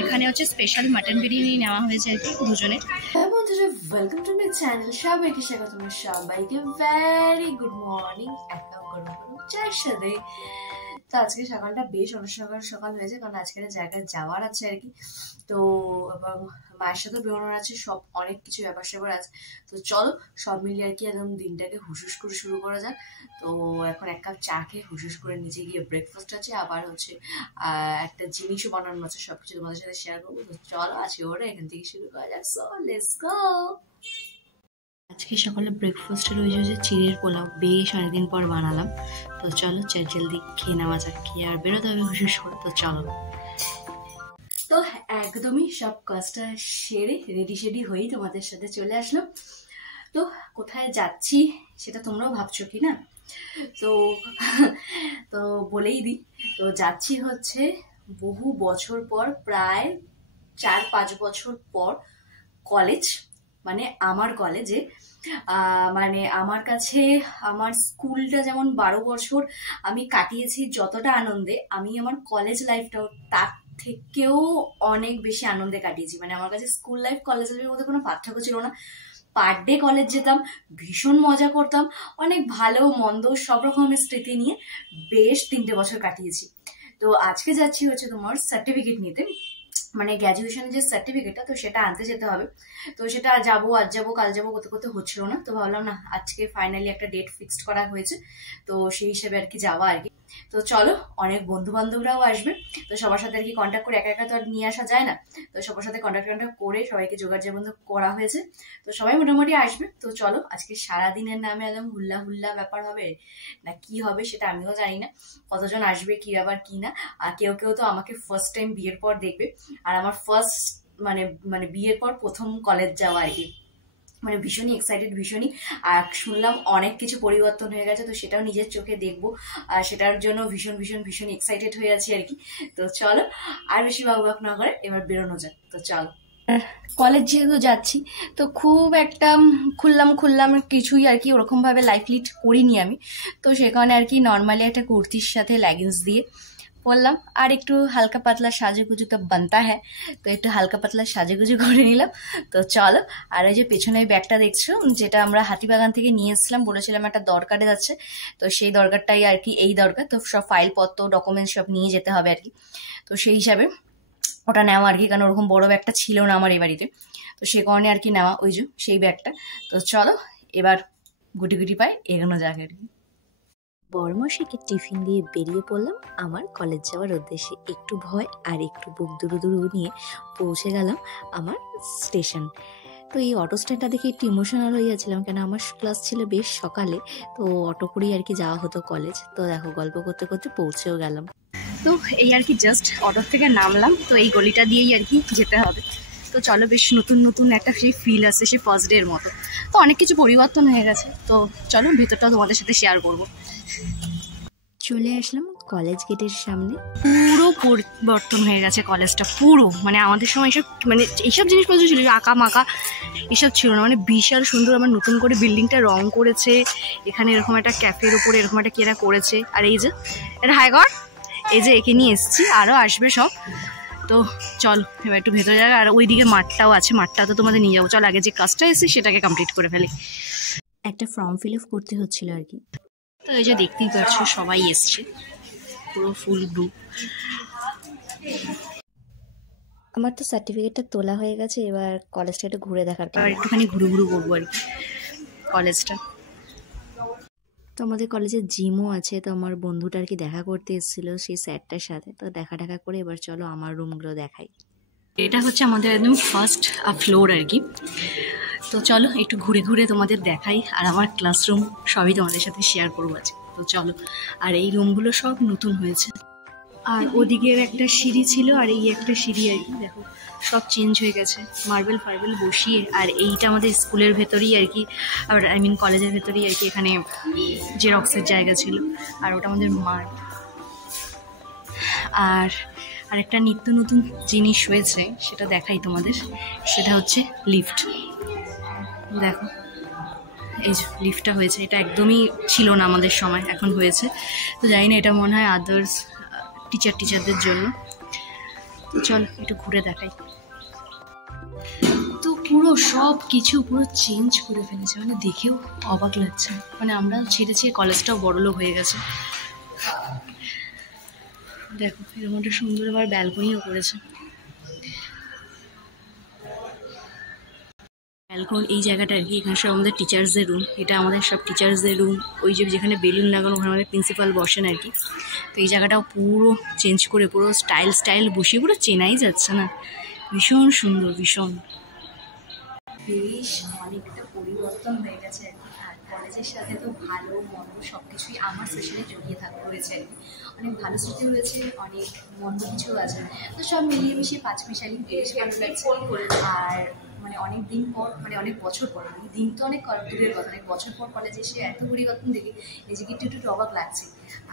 এখানে হচ্ছে special mutton biryani নেওয়া হয়েছে আর কি দুজনের। হ্যাঁ বন্ধুরা, ওয়েলকাম টু মাই চ্যানেল। সবাইকে স্বাগত। সবাইকে ভেরি গুড মর্নিং। এক কাপ গরম গরম চায়ের সাথে। তো আজকে সকালটা বেশ অনেক সকাল হয়েছে, কারণ আজকে জায়গায় যাওয়ার আছে আর কি। তো এবং মায়ের সাথে বেরোনোর আছে, সব অনেক কিছু ব্যাপার স্যাপার আছে। তো চলো সব মিলিয়ে আর কি একদম দিনটাকে হুসুস করে শুরু করা যাক। তো এখন এক কাপ চা খেয়ে হুসুস করে নিচে গিয়ে ব্রেকফাস্ট আছে, আবার হচ্ছে একটা জিনিসও বানানো আছে, সবকিছু তোমাদের সাথে শেয়ার করবো। তো চলো আজকে ওরা এখান থেকে শুরু করা যাক। So let's go. আজকে সকালে ব্রেকফাস্টে রয়েছে যে চিড়ের পোলাও, বেশ অনেকদিন পর বানালাম। তো চলো জলদি খেয়ে নেওয়া যাক, খেয়ে আর বেরোতে হবে হুসুস করে। তো চলো। তো একদমই সব কাজটা সেরে রেডি শেডি হয়েই তোমাদের সাথে চলে আসলাম। তো কোথায় যাচ্ছি সেটা তোমরাও ভাবছো কি না? তো তো বলেই দিই। তো যাচ্ছি হচ্ছে বহু বছর পর, প্রায় 4-5 বছর পর কলেজ, মানে আমার কলেজে। মানে আমার কাছে আমার স্কুলটা যেমন 12 বছর আমি কাটিয়েছি যতটা আনন্দে, আমি আমার কলেজ লাইফটাও তার থেকেও অনেক বেশি আনন্দে কাটিয়েছি। মানে আমার কাছে স্কুল লাইফ কলেজ লাইফের মধ্যে কোনো পার্থক্য ছিল না। পার ডে কলেজ যেতাম, ভীষণ মজা করতাম, অনেক ভালো মন্দ সব রকমের স্মৃতি নিয়ে বেশ 3টে বছর কাটিয়েছি। তো আজকে যাচ্ছি হচ্ছে তোমার সার্টিফিকেট নিতে, মানে গ্র্যাজুয়েশনের যে সার্টিফিকেটটা, তো সেটা আনতে যেতে হবে। তো সেটা যাবো, আজ যাবো কাল যাবো করতে করতে হচ্ছিল না। তো ভাবলাম না, আজকে ফাইনালি একটা ডেট ফিক্সড করা হয়েছে, তো সেই হিসেবে আর কি যাওয়া আর কি। তো চলো, অনেক বন্ধু বান্ধবরাও আসবে। তো সবার সাথে আর কি কন্ট্যাক্ট করে, একা একা তো আর নিয়ে আসা যায় না। তো সবার সাথে কন্ট্যাক্ট করে সবাইকে জোগাড় জবন্ধ করা হয়েছে। তো সবাই মোটামুটি আসবে। তো চলো, আজকে সারাদিনের নামে একদম হুল্লা ব্যাপার হবে না কি হবে সেটা আমিও জানি না, কতজন আসবে কি আবার কি না। আর কেউ কেউ তো আমাকে ফার্স্ট টাইম বিয়ের পর দেখবে, আর আমার ফার্স্ট মানে বিয়ের পর প্রথম কলেজ যাওয়া আর কি। মানে ভীষণই এক্সাইটেড, ভীষণই। আর শুনলাম অনেক কিছু পরিবর্তন হয়ে গেছে, তো সেটাও নিজের চোখে দেখবো। আর সেটার জন্য ভীষণ এক্সাইটেড হয়ে আছি আর কি। তো চলো, আর বেশি বাক না করে এবার বেরোনো যাক। তো চলো। কলেজ যেহেতু যাচ্ছি, তো খুব একটা খুললাম কিছুই আর কি ওরকম ভাবে লাইফ লিড করিনি আমি। তো সেখানে আর কি নর্মালি একটা কুর্তির সাথে লেগিংস দিয়ে পরলাম, আর একটু হালকা পাতলা সাজুগুজু তো বানতা হ্যাঁ, তো একটু হালকা পাতলা সাজুগুজু করে নিলাম। তো চলো। আর এই যে পেছনে ব্যাগটা দেখছো, যেটা আমরা হাতিবাগান থেকে নিয়ে এসেছিলাম, বলেছিলাম একটা দরকারে যাচ্ছে, তো সেই দরকারটাই আর কি এই দরকার। তো সব ফাইলপত্র ডকুমেন্টস সব নিয়ে যেতে হবে আর কি। তো সেই হিসাবে ওটা নেওয়া আর কি, কারণ ওরকম বড় ব্যাগটা ছিল না আমার এই বাড়িতে। তো সে কারণে আর কি নেওয়া ওই যে সেই ব্যাগটা। তো চলো এবার গুটি পায়ে এগোনো যাক আর কি। বড়মশাইকে টিফিন দিয়ে বেরিয়ে পড়লাম আমার কলেজ যাওয়ার উদ্দেশ্যে। একটু ভয় আর একটু বুক দুরু নিয়ে পৌঁছে গেলাম আমার স্টেশন। তো এই অটো স্ট্যান্ডটা দেখে একটু ইমোশনাল হয়ে যাচ্ছিলাম, কেন আমার ক্লাস ছিল বেশ সকালে। তো অটো করেই আর কি যাওয়া হতো কলেজ। তো দেখো গল্প করতে করতে পৌঁছেও গেলাম। তো এই আর কি জাস্ট অটো থেকে নামলাম, তো এই গলিটা দিয়েই আর কি যেতে হবে। তো চলো, বেশ নতুন একটা সেই ফিল আছে, সেই ফার্স্ট ডে এর মতো। তো অনেক কিছু পরিবর্তন হয়ে গেছে, তো চলো ভেতরটাও তোমাদের সাথে শেয়ার করবো। চলে আসলাম কলেজ গেটের সামনে। পুরো পরিবর্তন হয়ে গেছে কলেজটা পুরো। মানে আমাদের সময় এসব মানে এইসব জিনিসপত্র ছিল, আঁকা মাকা এসব ছিল না। মানে বিশাল সুন্দর আমার নতুন করে বিল্ডিংটা রং করেছে। এখানে এরকম একটা ক্যাফের উপরে এরকম একটা কেনা করেছে। আর এই যে এটা হাইগড়, এই যে একে নিয়ে এসেছি, আরও আসবে সব। তো চল এবার একটু ভেতরে যাবে। আর ওইদিকে মাঠটাও আছে, মাঠটা তো তোমাদের নিয়ে যাবো। চল আগে যে কাজটা এসেছি সেটাকে কমপ্লিট করে ফেলি। একটা ফর্ম ফিল আপ করতে হচ্ছিল আর কি। তো এই যে দেখতেই পাচ্ছ সবাই এসছে, পুরো ফুল গ্রুপ। আমার তো সার্টিফিকেটটা তোলা হয়ে গেছে, এবার কলেজটা একটু ঘুরে দেখার পর একটুখানি ঘুরু করবো আর কি কলেজটা। তো আমাদের কলেজে জিমও আছে, তো আমার বন্ধুটা আর কি দেখা করতে এসেছিল সেই স্যারটার সাথে। তো দেখা করে এবার চলো আমার রুমগুলো দেখাই। এটা হচ্ছে আমাদের একদম ফার্স্ট ফ্লোর আর কি। তো চলো একটু ঘুরে তোমাদের দেখাই, আর আমার ক্লাসরুম সবই তোমাদের সাথে শেয়ার করবো আজকে। তো চলো। আর এই রুমগুলো সব নতুন হয়েছে, আর ওদিকের একটা সিঁড়ি ছিল, আর এই একটা সিঁড়ি আর কি দেখো সব চেঞ্জ হয়ে গেছে, মার্বেল ফার্বেল বসিয়ে। আর এইটা আমাদের স্কুলের ভেতরেই আর কি, আর কলেজের ভেতরেই আর কি, এখানে জেরক্সের জায়গা ছিল। আর ওটা আমাদের মাঠ। আর আরেকটা নিত্য নতুন জিনিস হয়েছে, সেটা দেখাই তোমাদের। সেটা হচ্ছে লিফট। দেখো এই যে লিফটটা হয়েছে, এটা একদমই ছিল না আমাদের সময়, এখন হয়েছে। তো জানি না, এটা মনে হয় আদার্স টিচারদের জন্য। তো চল একটু ঘুরে দেখাই। তো পুরো সব কিছু পুরো চেঞ্জ করে ফেলেছে, মানে দেখেও অবাক লাগছে। মানে আমরা ছেড়েছি, কলেজটাও বড়লোক হয়ে গেছে। দেখো এরকম একটা সুন্দর আবার ব্যালকনিও করেছে। ব্যালকন এই জায়গাটা আর কি, এখানে সব আমাদের টিচার্সদের রুম। এটা আমাদের সব টিচার্সদের রুম। ওই যে যেখানে বেলুন লাগানো, ওখানে আমাদের প্রিন্সিপাল বসেন আর কি। তো এই জায়গাটাও পুরো চেঞ্জ করে পুরো স্টাইল বসিয়ে পুরো চেনাই যাচ্ছে না। ভীষণ সুন্দর, ভীষণ বেশ অনেকটা পরিবর্তন হয়ে গেছে আর কি। আর কলেজের সাথে তো ভালো মন্দ সব কিছুই আমার সেশনে জড়িয়ে থাকা হয়েছে আর কি। অনেক ভালো স্মৃতি রয়েছে, অনেক মন্দ কিছু আছে। তো সব মিলিয়ে মিশিয়ে পাঁচমিশালি বেশ ভালো লাগছে। আর মানে অনেক দিন পর, মানে অনেক বছর পর, মানে দিন তো অনেক দূরের কথা, অনেক বছর পর কলেজে এসে এত পরিবর্তন দেখে নিজেকে একটু অবাক লাগছে।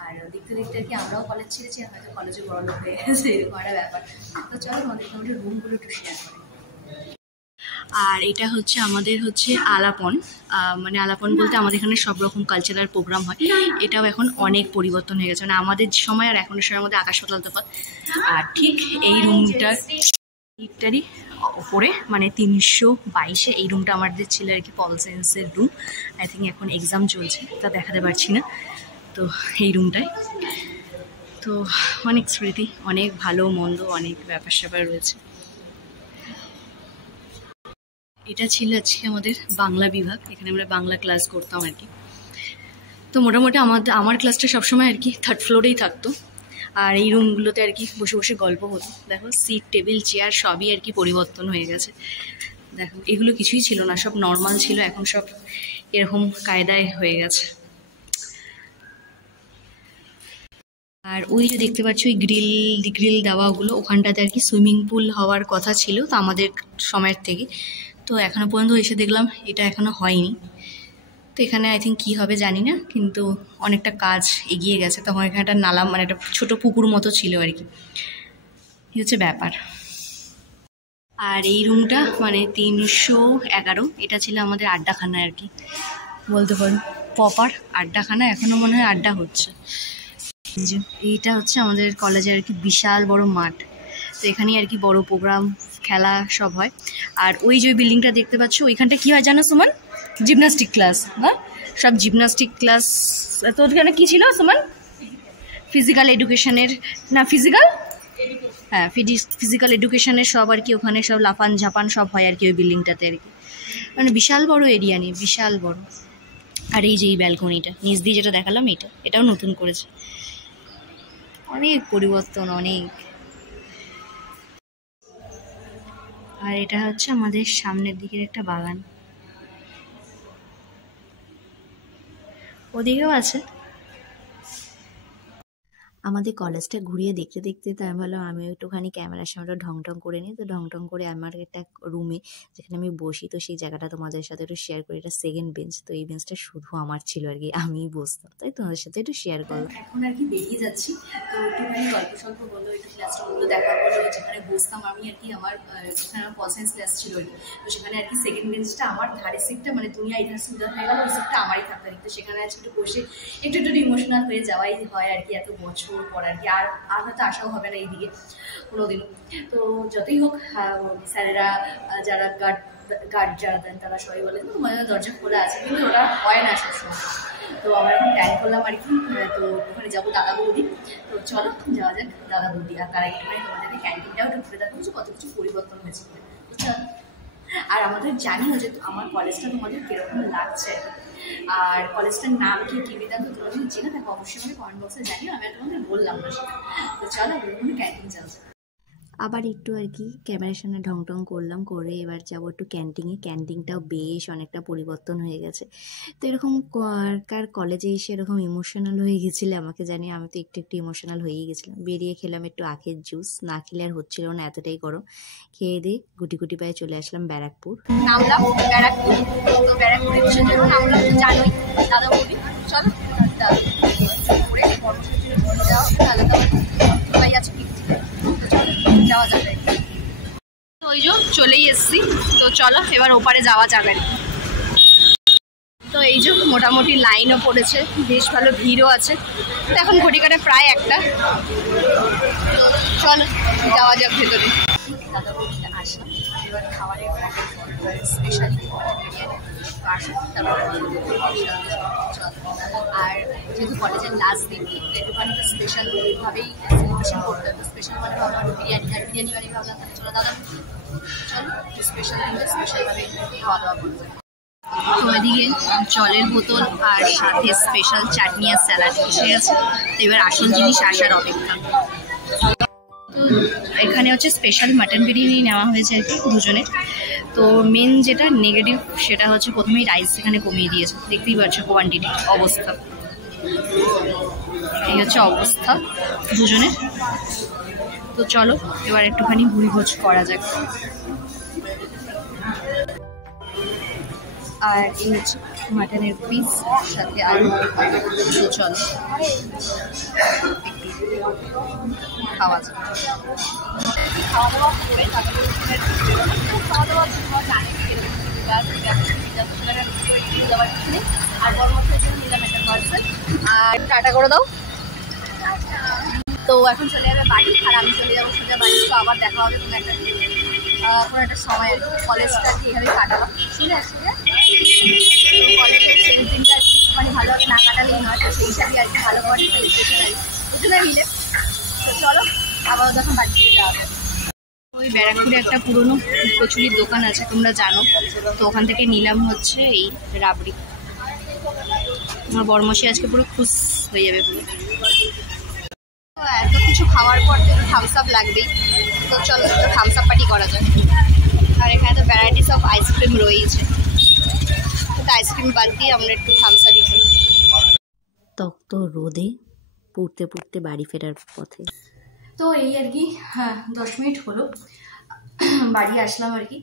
আর দেখতে দেখতে আর কি আমরাও কলেজ ছেড়েছি, আর হয়তো কলেজে বড়লোক হয়ে গেছে, এরকম একটা ব্যাপার। তো চলো আমাদেরকে আমাদের রুমগুলো একটু শেয়ার করে। আর এটা হচ্ছে আমাদের আলাপন। মানে আলাপন বলতে আমাদের এখানে সব রকম কালচারাল প্রোগ্রাম হয়। এটাও এখন অনেক পরিবর্তন হয়ে গেছে, মানে আমাদের সময় আর এখনের সময়ের মধ্যে আকাশ পাতাল তফাৎ। আর ঠিক এই রুমটারই ওপরে, মানে 322-এ এই রুমটা আমাদের ছিল আর কি, পল সায়েন্সের রুম। আই থিঙ্ক এখন এক্সাম চলছে, তা দেখাতে পারছি না। তো এই রুমটায় তো অনেক স্মৃতি, অনেক ভালো মন্দ, অনেক ব্যাপার স্যাপার রয়েছে। এটা ছিল আজকে আমাদের বাংলা বিভাগ, এখানে আমরা বাংলা ক্লাস করতাম আর কি। তো মোটামুটি আমার ক্লাসটা সবসময় আর কি 3rd ফ্লোরেই থাকতো। আর এই রুমগুলোতে আর কি বসে বসে গল্প হতো। দেখো সিট, টেবিল, চেয়ার সবই আর কি পরিবর্তন হয়ে গেছে। দেখো এগুলো কিছুই ছিল না, সব নর্মাল ছিল, এখন সব এরকম কায়দায় হয়ে গেছে। আর ওই যে দেখতে পাচ্ছ ওই গ্রিল দেওয়াগুলো, ওখানটাতে আর কি সুইমিং পুল হওয়ার কথা ছিল তো আমাদের সময়ের থেকে। তো এখনো পর্যন্ত এসে দেখলাম এটা এখনো হয়নি। তো এখানে আই থিঙ্ক কী হবে জানি না, কিন্তু অনেকটা কাজ এগিয়ে গেছে। তখন এখানে একটা নালা, মানে একটা ছোটো পুকুর মতো ছিল আর কি, এই হচ্ছে ব্যাপার। আর এই রুমটা মানে 311, এটা ছিল আমাদের আড্ডাখানা আর কি, বলতে পারো প্রপার আড্ডাখানা। এখনও মনে হয় আড্ডা হচ্ছে। এইটা হচ্ছে আমাদের কলেজের আর কি বিশাল বড় মাঠ। তো এখানেই আর কি বড় প্রোগ্রাম, খেলা সব হয়। আর ওই যে বিল্ডিংটা দেখতে পাচ্ছ, ওইখানটা কী হয় জানো সুমন? জিমনাস্টিক ক্লাস, না সব জিমনাস্টিক ক্লাস। তো ওখানে কী ছিল সুমন? ফিজিক্যাল এডুকেশনের, না ফিজিক্যাল এডুকেশনের সব আর কি, ওখানে সব লাফান ঝাপান সব হয় আর কি ওই বিল্ডিংটাতে আর কি। মানে বিশাল বড় এরিয়া নিয়ে, বিশাল বড়। আর এই যে এই ব্যালকনিটা নিচ দিয়ে যেটা দেখালাম, এটাও নতুন করেছে। অনেক পরিবর্তন, অনেক। আর এটা হচ্ছে আমাদের সামনের দিকের একটা বাগান, ওদিকেও আছে। আমাদের কলেজটা ঘুরিয়ে দেখতে দেখতে তাই ভাবলাম আমি একটুখানি ক্যামেরার সামনে ঢং করে নিই। তো ঢং করে আমার একটা রুমে যেখানে আমি বসি, তো সেই জায়গাটা তোমাদের সাথে একটু শেয়ার করি। এটা সেকেন্ড বেঞ্চ, তো এই বেঞ্চটা শুধু আমার ছিল আর কি, আমিই বসতাম, তাই তোমাদের সাথে একটু শেয়ার করলাম। এখন আর কি বেরিয়ে যাচ্ছি, তো একটুখানি গল্প সল্প বললো, একটু ক্লাসরুমগুলো দেখা বললো, যেখানে বসতাম আমি আর কি। আমার যেখানে আমার পল সায়েন্স ক্লাস ছিল আর কি, তো সেখানে আর কি সেকেন্ড বেঞ্চটা আমার, ধারে সিটটা মানে দুনিয়া ইধার সুবিধা হয়ে গেল, ওই সিটটা আমারই থাকতো। তো সেখানে আছে একটু বসে একটু ইমোশনাল হয়ে যাওয়াই হয় আর কি, এত বছর পর আর কি। আর হয়তো আশাও হবে না এইদিকে কোনোদিনও। তো যতই হোক, স্যারেরা যারা গার্ড যারা দেন তারা সবাই বলেন তোমাদের দরজা খোলা আছে, কিন্তু ওরা হয় না সবসময়। তো আমরা এখন প্ল্যান করলাম আর কি, তো ওখানে যাবো দাদা বৌদি। তো চলো যাওয়া যাক দাদা বৌদি। আর তার একটু মানে তোমাদেরকে ক্যান্টিনটাও একটু ঘুরে দেখাচ্ছি, কত কিছু পরিবর্তন হয়েছে। তো চলো। আর আমাদের জানিও যে আমার কলেজটা তোমাদের কীরকম লাগছে, আর কলেজটার নাম কি বিধান, তো তোমরা যদি জেনে থাকো অবশ্যই আমাকে কমেন্ট বক্সে জানিও, আমি তোমাদের বললাম না সেটা। তো চলো আমরা ক্যান্টিন চলছে। আবার একটু আর কি ক্যামেরার সামনে ঢং করলাম, করে এবার যাবো একটু ক্যান্টিনে। ক্যান্টিনটাও বেশ অনেকটা পরিবর্তন হয়ে গেছে। তো এরকম কার কলেজে এসে এরকম ইমোশনাল হয়ে গেছিলে আমাকে জানি, আমি তো একটু ইমোশনাল হয়েই গেছিলাম। বেরিয়ে খেলাম একটু আখের জুস, না খেলে আর হচ্ছিল না, এতটাই গরম। খেয়ে দিয়ে গুটি পায়ে চলে আসলাম ব্যারাকপুর। নামলাম ব্যারাকপুর। তো ব্যারাকপুরের বিষয়ে যখন নামলাম তো জানোই দাদা বৌদি। চলো করে কর্মসূচি যাওয়া আলাদা সবাই আছে, যাওয়া যাবে। তো ওই যে চলেই এসছি, তো চলো এবার ওপারে যাওয়া যাবে। তো তো এই যে মোটামুটি লাইনও পড়েছে, বেশ ভালো ভিড়ও আছে। তো এখন ঘটি কাটা প্রায় 1টা। চলো যাওয়া যাক ভেতরে। দাদা বলতে আসলাম, এবার খাবারের স্পেশাল আর যেহেতু কলেজের লাস্ট দিন একটুখানি তো স্পেশালভাবেই সেলিব্রেশন করতে হবে। স্পেশাল মানে ভাবলাম বিরিয়ানি, আর বিরিয়ানি বাড়ি ভাবলাম তাহলে চলো দাদা চলো স্পেশাল দিনটা স্পেশালভাবে খাওয়া দাওয়া করতে। তো এদিকে জলের বোতল আর সাথে স্পেশাল চাটনি আর স্যালাড এসে গেছে। তো এবার আসল জিনিস আসার অপেক্ষা। এখানে হচ্ছে স্পেশাল মাটন বিরিয়ানি নেওয়া হয়েছে আর কি দুজনের। তো মেন যেটা নেগেটিভ সেটা হচ্ছে প্রথমেই রাইস এখানে কমিয়ে দিয়েছে, দেখতেই পাচ্ছ কোয়ান্টিটি অবস্থা। এই হচ্ছে অবস্থা দুজনের। তো চলো এবার একটুখানি ভুড়িভোজ করা যাক। আর এই হচ্ছে মাটনের পিস সাথে আলু। তো চলো একটু খাওয়া যাক। খাওয়া দাওয়া করে খাওয়া দাওয়া আর পরামর্শের জন্য নিলাম একটা পার্সেল। আর টাটা করে দাও। তো এখন চলে যাবে বাড়ি, আর আমি চলে যাবো সোজা বাড়ি। তো আবার দেখা হবে কোনো একটা সময় আর কি। কলেজটা এইভাবে কাটালাম, শুনে আসছি কলেজের শেষ দিনটা একটুখানি ভালো না কাটালেই নয়। তো সেই হিসাবে আর কি ভালো করে সেলিব্রেশন আর দুজনে মিলে। তো চলো আবার যখন বাড়ি চলে যাওয়া হবে। ওই ব্যারাকপুরে একটা পুরনো কচুরির দোকান আছে, তোমরা জানো। তো ওখান থেকে নিলাম হচ্ছে এই রাবড়ি। আমার বরমশি আজকে পুরো খুশ হয়ে যাবে পুরো। তো এত কিছু খাওয়ার পর তো থামস আপ লাগবেই। তো চলো একটু থামস আপ পার্টি করা যায়। আর এখানে তো ভ্যারাইটিস অফ আইসক্রিম রয়েছে। তো আইসক্রিম বাদ দিয়ে আমরা একটু থামস আপই খাই। তক্ত রোদে পড়তে পড়তে বাড়ি ফেরার পথে। তো এই আর কি 10 মিনিট হলো বাড়ি আসলাম আর কি।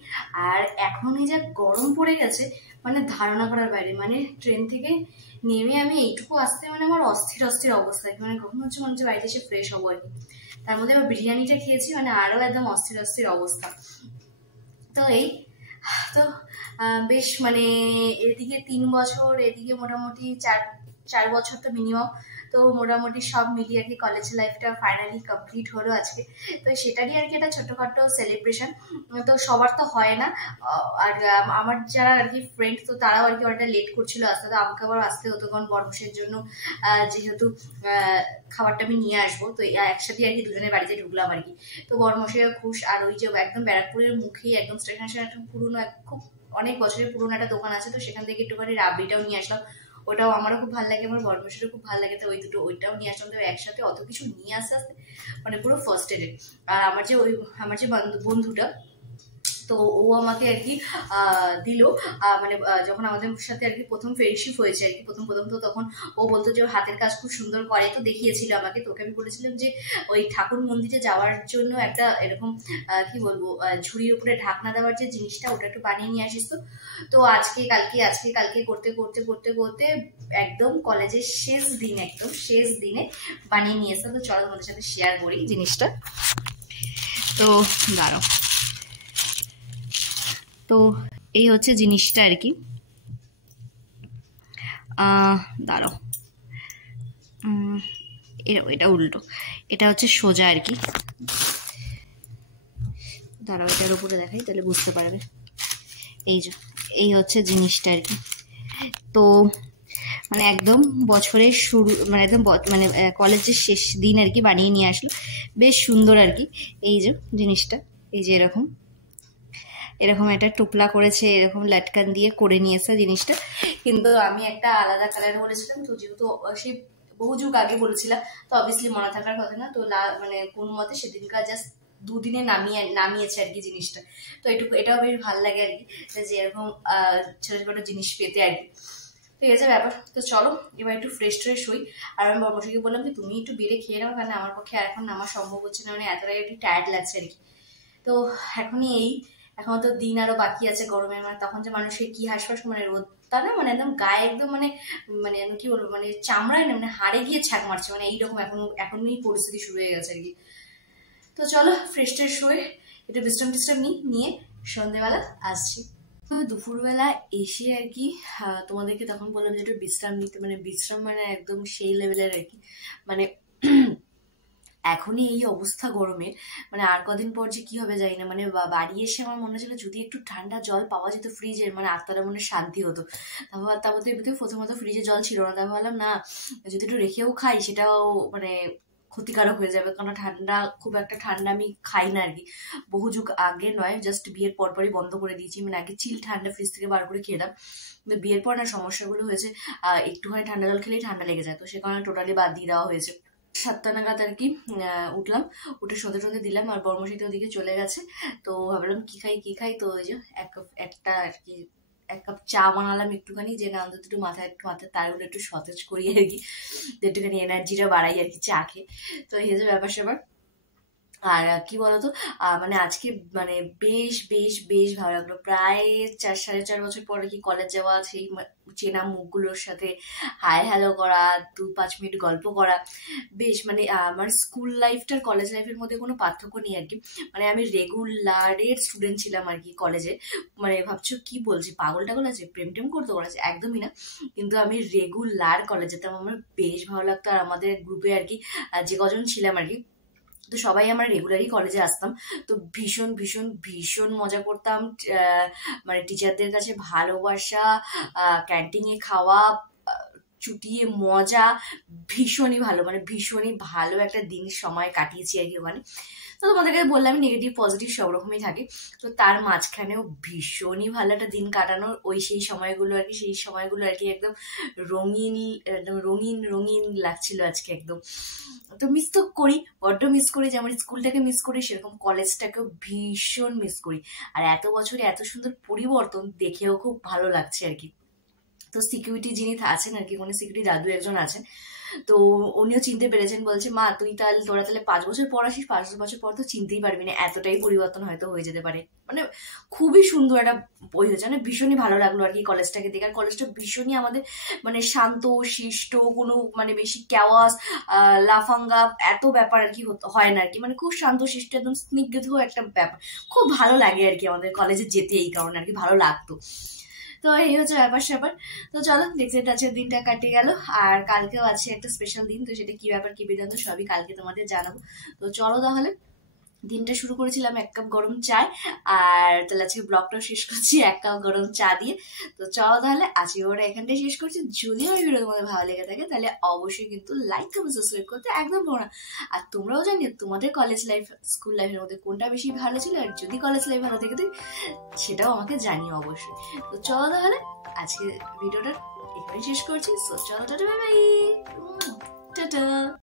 আর এখন এই যা গরম পড়ে গেছে মানে ধারণা করার বাইরে। মানে ট্রেন থেকে নেমে আমি এইটুকু আসতে মানে আমার অস্থির অস্থির অবস্থা। মানে কখন হচ্ছে মনে হচ্ছে বাড়িতে এসে ফ্রেশ হবো আর কি। তার মধ্যে আবার বিরিয়ানিটা খেয়েছি, মানে আরও একদম অস্থির অস্থির অবস্থা। তো এই তো বেশ মানে এদিকে 3 বছর, এদিকে মোটামুটি 4 বছর তো মিনিমাম। তো মোটামুটি সব মিলিয়ে আর কি কলেজ লাইফটা ফাইনালি কমপ্লিট হলো আজকে। তো সেটারই আর কি একটা ছোটখাটো সেলিব্রেশন। তো সবার তো হয় না। আর আমার যারা আর কি ফ্রেন্ড, তো তারাও আর কি অনেকটা লেট করছিল আসতে। তো আমাকে আবার আসতে হতো, কারণ বরমশের জন্য যেহেতু খাবারটা আমি নিয়ে আসবো। তো একসাথে আর কি দুজনের বাড়িতে ঢুকলাম আর কি। তো বরমশের খুশ। আর ওই যে একদম ব্যারাকপুরের মুখেই একদম স্টেশন একটা পুরোনো, খুব অনেক বছরের পুরোনো একটা দোকান আছে। তো সেখান থেকে একটুখানি রাবড়িটাও নিয়ে আসলাম। ওটাও আমারও খুব ভালো লাগে, আমার বরমশেরও খুব ভালো লাগে। তো ওই দুটো ওইটাও নিয়ে আসলাম। তো একসাথে অত কিছু নিয়ে আসতে আসতে মানে পুরো ফার্স্ট এডে। আর আমার যে বন্ধুটা, তো ও আমাকে আর কি দিল। মানে যখন আমাদের সাথে আর কি প্রথম ফ্রেন্ডশিপ হয়েছে আর কি, প্রথম তো তখন ও বলতো যে ওর হাতের কাজ খুব সুন্দর করে। তো দেখিয়েছিল আমাকে। তোকে আমি বলেছিলাম যে ওই ঠাকুর মন্দিরে যাওয়ার জন্য একটা এরকম কি বলবো ঝুড়ির উপরে ঢাকনা দেওয়ার যে জিনিসটা, ওটা একটু বানিয়ে নিয়ে আসিস। তো আজকে কালকে করতে করতে করতে করতে একদম কলেজের শেষ দিনে বানিয়ে নিয়ে এসে। তো চলো তোমাদের সাথে শেয়ার করি জিনিসটা। তো দাঁড়াও। তো এই হচ্ছে জিনিসটা আর কি। দাঁড়াও, এটা উল্টো, এটা হচ্ছে সোজা আর কি। দাঁড়াও এটার উপরে দেখাই তাহলে বুঝতে পারবে। এই হচ্ছে জিনিসটা আর কি। তো মানে একদম বছরের শুরু, মানে একদম মানে কলেজের শেষ দিন আর কি বানিয়ে নিয়ে আসলো। বেশ সুন্দর আর কি। এই যে জিনিসটা, এই যে এরকম একটা টুপলা করেছে, এরকম লাটকান দিয়ে করে নিয়েছে জিনিসটা। কিন্তু আমি একটা আলাদা কালার বলেছিলাম। তো যেহেতু সেই বহু যুগ আগে বলেছিলাম, তো অবভিয়াসলি মনে থাকার কথা না। তো মানে কোন মতে সেদিনকার জাস্ট 2 দিনে নামিয়েছে আর কি জিনিসটা। তো এটাও বেশ ভালো লাগে আর কি, যে এরকম ছোট জিনিস পেতে আর কি। ঠিক আছে ব্যাপার। তো চলো এবার একটু ফ্রেশ হই। আর আমি বর্মশাইকে বললাম যে তুমি একটু বেড়ে খেয়ে নাও, কারণ আমার পক্ষে আর এখন নামা সম্ভব হচ্ছে না, মানে এতটাই একটু টায়ার্ড লাগছে আর কি। তো এখন তো দিন আরো বাকি আছে গরমের। মানে তখন যে মানুষের কি হাসপাস, মানে রোদটা না মানে একদম গায়ে একদম মানে কি বলবো, মানে চামড়ায় না মানে হাড়ে গিয়ে ছ্যাঁক মারছে, মানে এইরকম এখনই পরিস্থিতি শুরু হয়ে গেছে আর কি। তো চলো ফ্রেশ হয়ে একটু বিশ্রাম নিয়ে সন্ধ্যেবেলা আসছি। দুপুরবেলা এসে আর কি তোমাদেরকে তখন বললাম যে একটু বিশ্রাম নিতে, মানে বিশ্রাম মানে একদম সেই লেভেলের আর কি, মানে এখনই এই অবস্থা গরমের, মানে আর কদিন পর যে কি হবে জানি না। মানে বাড়ি এসে আমার মনে হচ্ছিল যদি একটু ঠান্ডা জল পাওয়া যেত ফ্রিজের, মানে আত্মাটা মনে শান্তি হতো। তারপর প্রথমত ফ্রিজে জল ছিল না, তারপর ভাবলাম না যদি একটু রেখেও খাই সেটাও মানে ক্ষতিকারক হয়ে যাবে, কারণ ঠান্ডা খুব একটা ঠান্ডা আমি খাই না আর কি। বহু যুগ আগে নয়, জাস্ট বিয়ের পরপরই বন্ধ করে দিয়েছি। মানে আগে চিল ঠান্ডা ফ্রিজ থেকে বার করে খেতাম, কিন্তু বিয়ের পর না সমস্যাগুলো হয়েছে, একটুখানি ঠান্ডা জল খেলেই ঠান্ডা লেগে যায়, তো সে কারণে টোটালি বাদ দিয়ে দেওয়া হয়েছে। 7টা নাগাদ আর কি উঠলাম, উঠে সন্ধে টন্ধে দিলাম, আর বর্মশাইতে ওদিকে চলে গেছে। তো ভাবলাম কি খাই, তো ওই যে একটা আর কি 1 কাপ চা বানালাম একটুখানি, যে না অন্তত একটু মাথায় তারগুলো একটু সতেজ করি আর কি, একটুখানি এনার্জিটা বাড়াই আর কি চা খেয়ে। তো এই হচ্ছে ব্যাপার স্যাপার। আর কি বলতো, মানে আজকে মানে বেশ বেশ বেশ ভালো লাগলো। প্রায় 4-4.5 বছর পরে কি কলেজ যাওয়া, সেই চেনা মুখগুলোর সাথে হাই হ্যালো করা, 2-5 মিনিট গল্প করা, বেশ মানে আমার স্কুল লাইফটার কলেজ লাইফের মধ্যে কোনো পার্থক্য নেই আর কি। মানে আমি রেগুলারের স্টুডেন্ট ছিলাম আর কি কলেজে। মানে ভাবছো কি বলছি, পাগল টাগল আছে, প্রেম টেম করতে করেছে, একদমই না। কিন্তু আমি রেগুলার কলেজ যেতাম, আমার বেশ ভালো লাগতো। আর আমাদের গ্রুপে আর কি যে কজন ছিলাম আর কি, তো সবাই আমরা রেগুলারই কলেজে আসতাম। তো ভীষণ ভীষণ ভীষণ মজা করতাম, মানে টিচারদের কাছে ভালোবাসা, ক্যান্টিনে খাওয়া, চুটিয়ে মজা, ভীষণই ভালো, মানে ভীষণই ভালো একটা দিন সময় কাটিয়েছি আর কি ওখানে। তো তোমাদেরকে বললাম নেগেটিভ পজিটিভ সব রকমই থাকে, তো তার মাঝখানেও ভীষণই ভালো একটা দিন কাটানোর সেই সময়গুলো আর কি, সেই সময়গুলো আর কি একদম রঙিন, একদম রঙিন রঙিন লাগছিল আজকে একদম। তো মিস তো করি, বড্ড মিস করি, যেমন স্কুলটাকে মিস করি সেরকম কলেজটাকেও ভীষণ মিস করি। আর এত বছরে এত সুন্দর পরিবর্তন দেখেও খুব ভালো লাগছে আর কি। তো সিকিউরিটি যিনি আছেন আর কি, কোনো সিকিউরিটি দাদু একজন আছেন, তো উনিও চিনতে পেরেছেন, বলছে মা তোরা তাহলে 5 বছর পর আসিস, 5 বছর পর তো চিনতেই পারবি না, এতটাই পরিবর্তন হয়তো হয়ে যেতে পারে। মানে খুবই সুন্দর একটা বই হয়েছে, মানে ভীষণই ভালো লাগলো আর কি কলেজটাকে দেখে। আর কলেজটা ভীষণই আমাদের মানে শান্ত শিষ্ট, কোনো মানে বেশি ক্যাওয়াস লাফাঙ্গা এত ব্যাপার আর কি হয় না আর কি, মানে খুব শান্ত শিষ্ট একদম স্নিগ্ধ একটা ব্যাপার, খুব ভালো লাগে আর কি আমাদের কলেজে যেতে, এই কারণে আর কি ভালো লাগতো। তো এই হচ্ছে ব্যাপার স্যাপার। তো চলো দেখতে আজকের দিনটা কাটে গেল, আর কালকেও আছে একটা স্পেশাল দিন, তো সেটা কি ব্যাপার কি বৃত্তান্ত সবই কালকে তোমাদের জানাবো। তো চলো তাহলে, দিনটা শুরু করেছিলাম 1 কাপ গরম চায়, আর তাহলে আজকে ব্লগটাও শেষ করছি 1 কাপ গরম চা দিয়ে। তো চলো তাহলে আজকে ওরা এখানটাই শেষ করছি। যদি আমার ভিডিও তোমাদের ভালো লেগে থাকে তাহলে অবশ্যই কিন্তু লাইক কমেন্ট সাবস্ক্রাইব করতে একদম ভুলো না। আর তোমরাও জানিও তোমাদের কলেজ লাইফ স্কুল লাইফের মধ্যে কোনটা বেশি ভালো ছিল, আর যদি কলেজ লাইফ ভালো থেকে থাকে সেটাও আমাকে জানিও অবশ্যই। তো চলো তাহলে আজকে ভিডিওটা এখানে শেষ করছি। চলো টাটা, বাই বাই, টাটা।